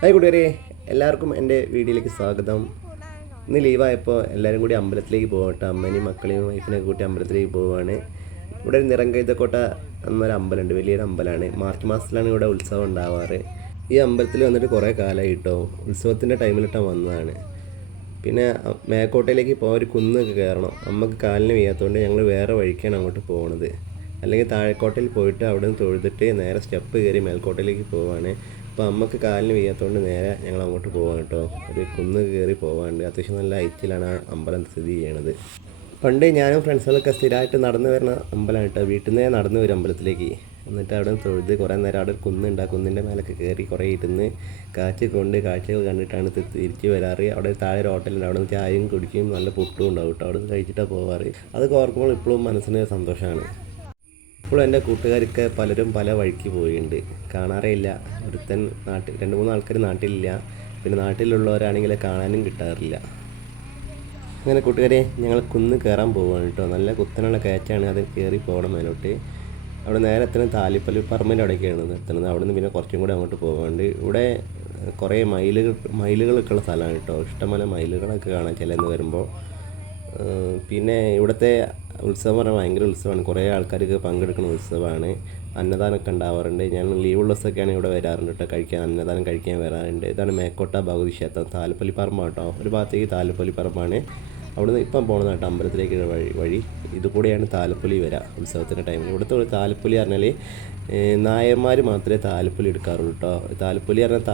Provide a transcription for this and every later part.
Hi കൂട്ടുകാരെ, എല്ലാവർക്കും എൻ്റെ വീഡിയോയിലേക്ക് സ്വാഗതം. ഇന്ന് ലീവായപ്പോൾ എല്ലാവരും കൂടി അമ്പലത്തിലേക്ക് പോകട്ടെ. അമ്മേനെയും മക്കളെയും വൈഫിനെയൊക്കെ കൂട്ടി അമ്പലത്തിലേക്ക് പോവുകയാണ്. ഇവിടെ ഒരു നിറങ്കൈതക്കോട്ട എന്നൊരു അമ്പലമുണ്ട്, വലിയൊരു അമ്പലമാണ്. മാർച്ച് മാസത്തിലാണ് ഇവിടെ ഉത്സവം ഉണ്ടാവാറ്. ഈ അമ്പലത്തിൽ വന്നിട്ട് കുറേ കാലമായി കേട്ടോ. ഉത്സവത്തിൻ്റെ ടൈമിലിട്ടാണ് വന്നതാണ്. പിന്നെ മേക്കോട്ടയിലേക്ക് പോകാൻ ഒരു കുന്നൊക്കെ കയറണം. അമ്മക്ക് കാലിന് വയ്യാത്തതുകൊണ്ട് ഞങ്ങൾ വേറെ വഴിക്കാണ് അങ്ങോട്ട് പോകുന്നത്. അല്ലെങ്കിൽ താഴെക്കോട്ടയിൽ പോയിട്ട് അവിടെ നിന്ന് തൊഴുതിട്ട് നേരെ സ്റ്റെപ്പ് കയറി മേൽക്കോട്ടയിലേക്ക് പോവാണ്. അപ്പോൾ അമ്മക്ക് കാലിന് വയ്യാത്തതുകൊണ്ട് നേരെ ഞങ്ങൾ അങ്ങോട്ട് പോകാൻ കേട്ടോ. ഒരു കുന്ന് കയറി പോകാനുണ്ട്. അത്യാവശ്യം നല്ല ഹൈറ്റിലാണ് ആ അമ്പലം സ്ഥിതി ചെയ്യണത്. പണ്ട് ഞാനും ഫ്രണ്ട്സുകളൊക്കെ സ്ഥിരമായിട്ട് നടന്നു വരുന്ന അമ്പലമാണ് കേട്ടോ. വീട്ടിൽ നിന്നേ നടന്നു വരും അമ്പലത്തിലേക്ക്. എന്നിട്ട് അവിടെ നിന്ന് തൊഴുത് കുറേ നേരം അവിടെ ഒരു കുന്നുണ്ട്. ആ കുന്നിൻ്റെ മേലൊക്കെ കയറി കുറേ ഇരുന്ന് കാഴ്ചകൾ കണ്ടിട്ടാണ് തിരിച്ച് വരാറ്. അവിടെ താഴെ ഒരു ഹോട്ടലുണ്ട്. അവിടെ നിന്ന് ചായയും കുടിക്കുകയും നല്ല പുട്ടും ഉണ്ടാവും കേട്ടോ. അവിടെ നിന്ന് കഴിച്ചിട്ടാണ് പോകാറ്. അതൊക്കെ ഓർക്കുമ്പോൾ ഇപ്പോഴും മനസ്സിന് സന്തോഷമാണ്. ഇപ്പോഴും എൻ്റെ കൂട്ടുകാരൊക്കെ പലരും പല വഴിക്ക് പോയിട്ടുണ്ട്, കാണാറേ ഇല്ല. ഒരുത്തൻ നാട്ടിൽ 2-3 ആൾക്കാർ നാട്ടിലില്ല. പിന്നെ നാട്ടിലുള്ളവരാണെങ്കിൽ കാണാനും കിട്ടാറില്ല. അങ്ങനെ കൂട്ടുകാരെ, ഞങ്ങൾ കുന്ന് കയറാൻ പോവുകയാണ് കേട്ടോ. നല്ല കുത്തനുള്ള കയറ്റാണ്. അത് കയറി പോകണം മേലോട്ട്. അവിടെ നേരെ എത്തുന്നത് താലിപ്പള്ളി പറമ്പിൻ്റെ അവിടേക്കാണ് എത്തുന്നത്. അവിടെ നിന്ന് പിന്നെ കുറച്ചും കൂടെ അങ്ങോട്ട് പോകാണ്ട്. ഇവിടെ കുറേ മയിലുകളൊക്കെ ഉള്ള സ്ഥലമാണ് കേട്ടോ. ഇഷ്ടംപോലെ മയിലുകളൊക്കെ കാണാം ചിലന്ന് വരുമ്പോൾ. പിന്നെ ഇവിടുത്തെ ഉത്സവം പറഞ്ഞാൽ ഭയങ്കര ഉത്സവമാണ്. കുറേ ആൾക്കാർക്ക് പങ്കെടുക്കുന്ന ഉത്സവമാണ്. അന്നദാനമൊക്കെ ഉണ്ടാവാറുണ്ട്. ഞാൻ ലീവുള്ള ദിവസമൊക്കെയാണ് ഇവിടെ വരാറുണ്ട് കേട്ടോ. അന്നദാനം കഴിക്കാൻ വരാറുണ്ട്. ഇതാണ് മേക്കോട്ട ഭഗവതി ക്ഷേത്രം. താലപ്പൊലി പറമ്പാണ് കേട്ടോ. ഒരു ഭാഗത്തേക്ക് താലപ്പൊലി പറമ്പാണ്. അവിടുന്ന് ഇപ്പം പോകുന്നത് കേട്ടോ അമ്പലത്തിലേക്ക് വഴി. ഇതുകൂടെയാണ് താലപ്പൊലി വരിക ഉത്സവത്തിൻ്റെ ടൈമിൽ. ഇവിടുത്തെ ഒരു താലപ്പൊലി പറഞ്ഞാൽ നായന്മാർ മാത്രമേ താലപ്പൊലി എടുക്കാറുള്ളൂ കേട്ടോ. താലപ്പൊലി പറഞ്ഞാൽ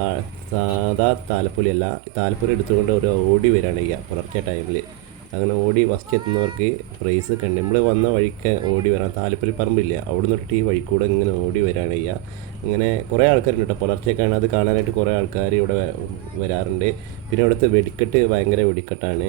സാധാ താലപ്പൊലി അല്ല. താലപ്പൊലി എടുത്തുകൊണ്ട് ഒരു ഓടി വരികയാണ് ചെയ്യുക പുലർച്ചെ ടൈമിൽ. അങ്ങനെ ഓടി ഫസ്റ്റ് എത്തുന്നവർക്ക് പ്രൈസ് ഒക്കെ ഉണ്ട്. നമ്മൾ വന്ന വഴിക്ക് ഓടി വരാൻ താലപ്പൊലി പറമ്പില്ല, അവിടെ നിന്നിട്ട് ഈ വഴിക്കൂടെ ഇങ്ങനെ ഓടി വരികയാണ് ചെയ്യുക. അങ്ങനെ കുറേ ആൾക്കാരുണ്ട് കേട്ടോ. പുലർച്ചെയൊക്കെയാണ് അത് കാണാനായിട്ട് കുറേ ആൾക്കാർ ഇവിടെ വരാറുണ്ട്. പിന്നെ ഇവിടുത്തെ വെടിക്കെട്ട് ഭയങ്കര വെടിക്കെട്ടാണ്.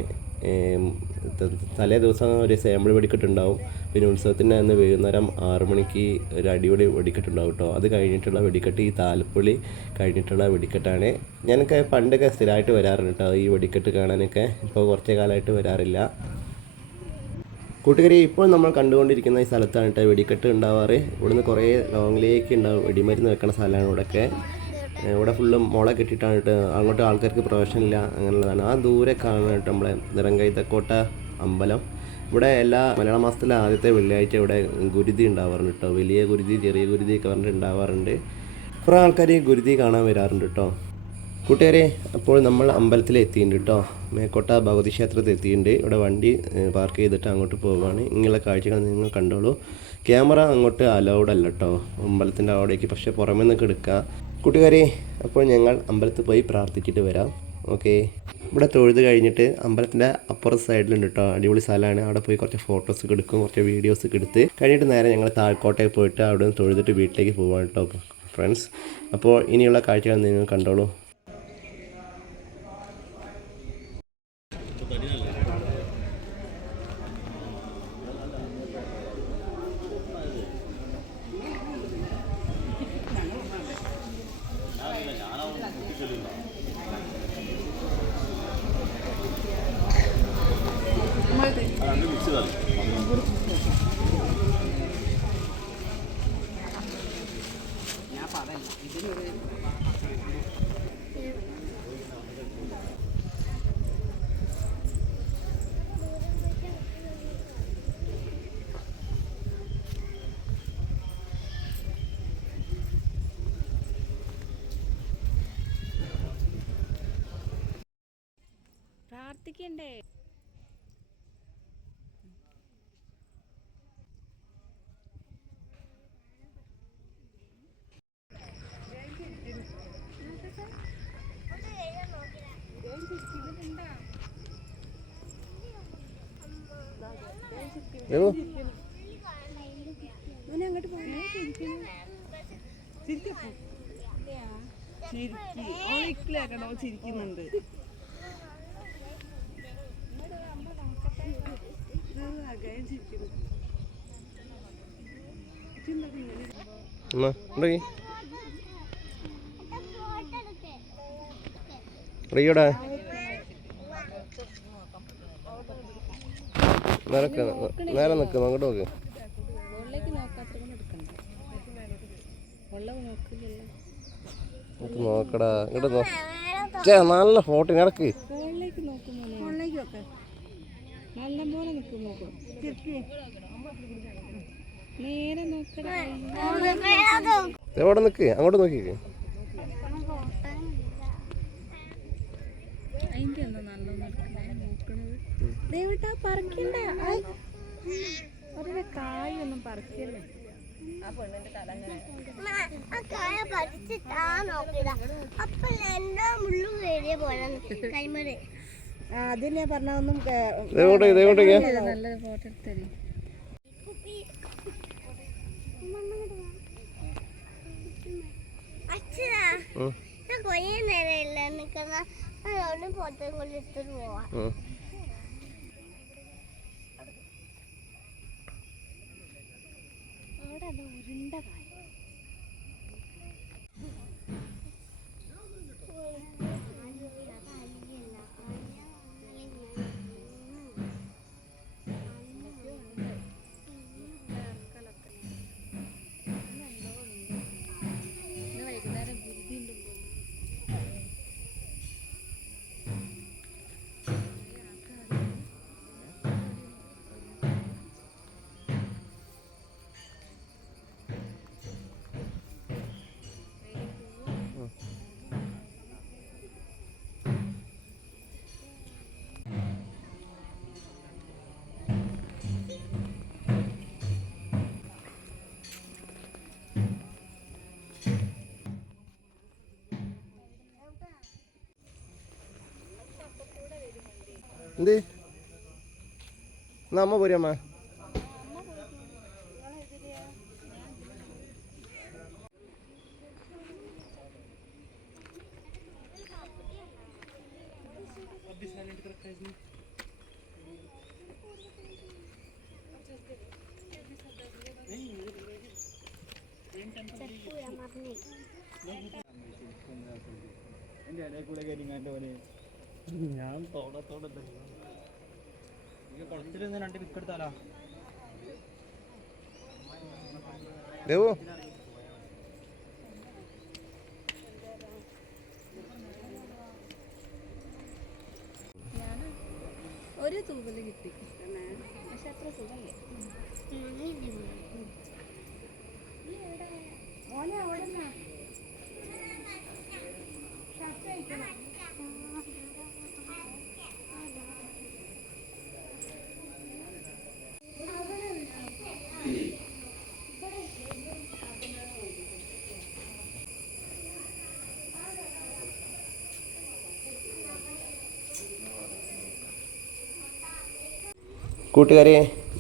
തലേ ദിവസം ഒരു സാമ്പിൾ വെടിക്കെട്ടുണ്ടാവും. പിന്നെ ഉത്സവത്തിൻ്റെ അന്ന് വൈകുന്നേരം 6 മണിക്ക് ഒരു അടിപൊളി വെടിക്കെട്ടുണ്ടാവും കേട്ടോ. അത് കഴിഞ്ഞിട്ടുള്ള വെടിക്കെട്ട് ഈ താലപ്പൊലി കഴിഞ്ഞിട്ടുള്ള വെടിക്കെട്ടാണ്. ഞാനൊക്കെ പണ്ടൊക്കെ സ്ഥിരമായിട്ട് വരാറുണ്ട് കേട്ടോ ഈ വെടിക്കെട്ട് കാണാനൊക്കെ. ഇപ്പോൾ കുറച്ച് കാലമായിട്ട് വരാറില്ല. കൂട്ടുകാരി, ഇപ്പോൾ നമ്മൾ കണ്ടുകൊണ്ടിരിക്കുന്ന ഈ സ്ഥലത്താണ് കേട്ടോ വെടിക്കെട്ട് ഉണ്ടാവാറ്. ഇവിടുന്ന് കുറേ ലോങ്ങിലേക്ക് ഉണ്ടാവും. വെടിമരുന്ന് വെക്കുന്ന സ്ഥലമാണ് ഇവിടെയൊക്കെ. ഇവിടെ ഫുള്ളും മുള കെട്ടിയിട്ടാണ് കേട്ടോ. അങ്ങോട്ട് ആൾക്കാർക്ക് പ്രവേശനമില്ല, അങ്ങനെയുള്ളതാണ്. ആ ദൂരെ കാണുന്നത് കേട്ടോ നമ്മളെ നിറങ്കൈതക്കോട്ട അമ്പലം. ഇവിടെ എല്ലാ മലയാള മാസത്തിലെ ആദ്യത്തെ വെള്ളിയാഴ്ച ഇവിടെ ഗുരുതി ഉണ്ടാവാറുണ്ട് കേട്ടോ. വലിയ ഗുരുതി, ചെറിയ ഗുരുതിയൊക്കെ പറഞ്ഞിട്ട് ഉണ്ടാവാറുണ്ട്. കുറേ ആൾക്കാർ ഈ ഗുരുതി കാണാൻ വരാറുണ്ട് കേട്ടോ. കൂട്ടുകാരെ, അപ്പോൾ നമ്മൾ അമ്പലത്തിൽ എത്തിയിട്ടുണ്ട് കേട്ടോ. മേക്കോട്ട ഭഗവതി ക്ഷേത്രത്തിൽ എത്തിയിട്ടുണ്ട്. ഇവിടെ വണ്ടി പാർക്ക് ചെയ്തിട്ട് അങ്ങോട്ട് പോവുകയാണ്. ഇങ്ങനെയുള്ള കാഴ്ചകൾ നിങ്ങൾ കണ്ടോളൂ. ക്യാമറ അങ്ങോട്ട് അലൗഡ് അല്ല കേട്ടോ അമ്പലത്തിൻ്റെ അവിടേക്ക്, പക്ഷേ പുറമേ നിന്നൊക്കെ എടുക്കുക. കൂട്ടുകാരെ, അപ്പോൾ ഞങ്ങൾ അമ്പലത്തിൽ പോയി പ്രാർത്ഥിച്ചിട്ട് വരാം. ഓക്കെ. ഇവിടെ തൊഴുത് കഴിഞ്ഞിട്ട് അമ്പലത്തിൻ്റെ അപ്പുറത്തെ സൈഡിലുണ്ട് കേട്ടോ അടിപൊളി സ്ഥലമാണ്. അവിടെ പോയി കുറച്ച് ഫോട്ടോസൊക്കെ എടുക്കും, കുറച്ച് വീഡിയോസൊക്കെ എടുത്ത് കഴിഞ്ഞിട്ട് നേരെ ഞങ്ങൾ താഴെക്കോട്ടയിൽ പോയിട്ട് അവിടെ നിന്ന് തൊഴുതിട്ട് വീട്ടിലേക്ക് പോകാൻ കേട്ടോ ഫ്രണ്ട്സ്. അപ്പോൾ ഇനിയുള്ള കാഴ്ചകൾ നിങ്ങൾ കണ്ടോളൂ. പ്രാർത്ഥിക്കണ്ടേ? അങ്ങോട്ട് ചിരിക്കുന്നുണ്ട്. റിയോടാ നേരെ നിൽക്കുന്നു, അങ്ങോട്ട് നോക്ക്. ഇങ്ങോട്ട് നോക്കടാ നല്ല ഫോട്ടോ ഇടക്ക് ഫോണിലേക്ക് നോക്കും ഫോണിലേക്ക് വെക്ക നല്ല പോലെ നിൽക്കും നോക്കും നേരെ നോക്കടാ എവിടെ നിൽക്ക് അങ്ങോട്ട് നോക്കിക്ക് അതിന്റെ ഒന്നും നല്ല നോക്കണത് ദേവിട്ടാ പറിക്കണ്ട അവരുടെ കായൊന്നും പറിക്കല്ലേ ആ പെണ്ണിന്റെ തല അതിനെ പറഞ്ഞ ഒന്നും നല്ല ഫോട്ടോ എടുത്തരും കൊറേ നേരമില്ല നിക്കുന്ന അതുകൊണ്ട് ഫോട്ടോ കൊണ്ട് എടുത്തിട്ട് പോവാം അവിടെ അത് ഉരുണ്ട കായ വൈകുന്നേരം ബുദ്ധി ഉണ്ട് എന്ത് എന്നാ അമ്മ പോരമ്മ ഞാൻ തോടത്തോടെ കുളത്തിലൊന്ന് രണ്ട് പിക്ക് എടുത്താലോ ദേവു ഒരു തൂവല് കിട്ടി പക്ഷെ അത്ര സുഖല്ലേ കൂട്ടുകാരെ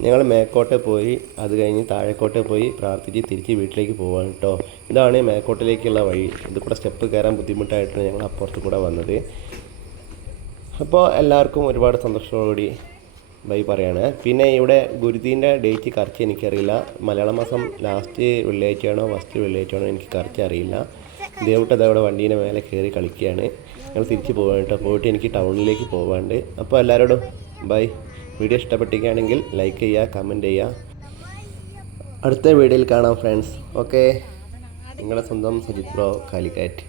ഞങ്ങൾ മേക്കോട്ടെ പോയി അത് കഴിഞ്ഞ് താഴെക്കോട്ടെ പോയി പ്രാർത്ഥിച്ച് തിരിച്ച് വീട്ടിലേക്ക് പോവാണ് കേട്ടോ. ഇതാണ് മേക്കോട്ടിലേക്കുള്ള വഴി. ഇത് കൂടെ സ്റ്റെപ്പ് കയറാൻ ബുദ്ധിമുട്ടായിട്ടാണ് ഞങ്ങൾ അപ്പുറത്ത് കൂടെ വന്നത്. അപ്പോൾ എല്ലാവർക്കും ഒരുപാട് സന്തോഷത്തോടുകൂടി ബൈ പറയാണ്. പിന്നെ ഇവിടെ ഗുരുതീൻ്റെ ഡേറ്റ് കറക്റ്റ് എനിക്കറിയില്ല. മലയാള മാസം ലാസ്റ്റ് വെള്ളിയാഴ്ചയാണോ ഫസ്റ്റ് വെള്ളിയാഴ്ചയാണോ എനിക്ക് കറക്റ്റ് അറിയില്ല. ദേവട്ടത് അവിടെ വണ്ടീൻ്റെ മേലെ കയറി കളിക്കുകയാണ്. ഞങ്ങൾ തിരിച്ച് പോകാൻ കേട്ടോ. പോയിട്ട് എനിക്ക് ടൗണിലേക്ക് പോകാണ്ട്. അപ്പോൾ എല്ലാവരോടും ബൈ. വീഡിയോ ഇഷ്ടപ്പെട്ടിരിക്കുകയാണെങ്കിൽ ലൈക്ക് ചെയ്യുക, കമൻറ്റ് ചെയ്യുക. അടുത്ത വീഡിയോയിൽ കാണാം ഫ്രണ്ട്സ്. ഓക്കെ, നിങ്ങളുടെ സ്വന്തം സജിത് ബ്രോ കാലിക്കറ്റ്.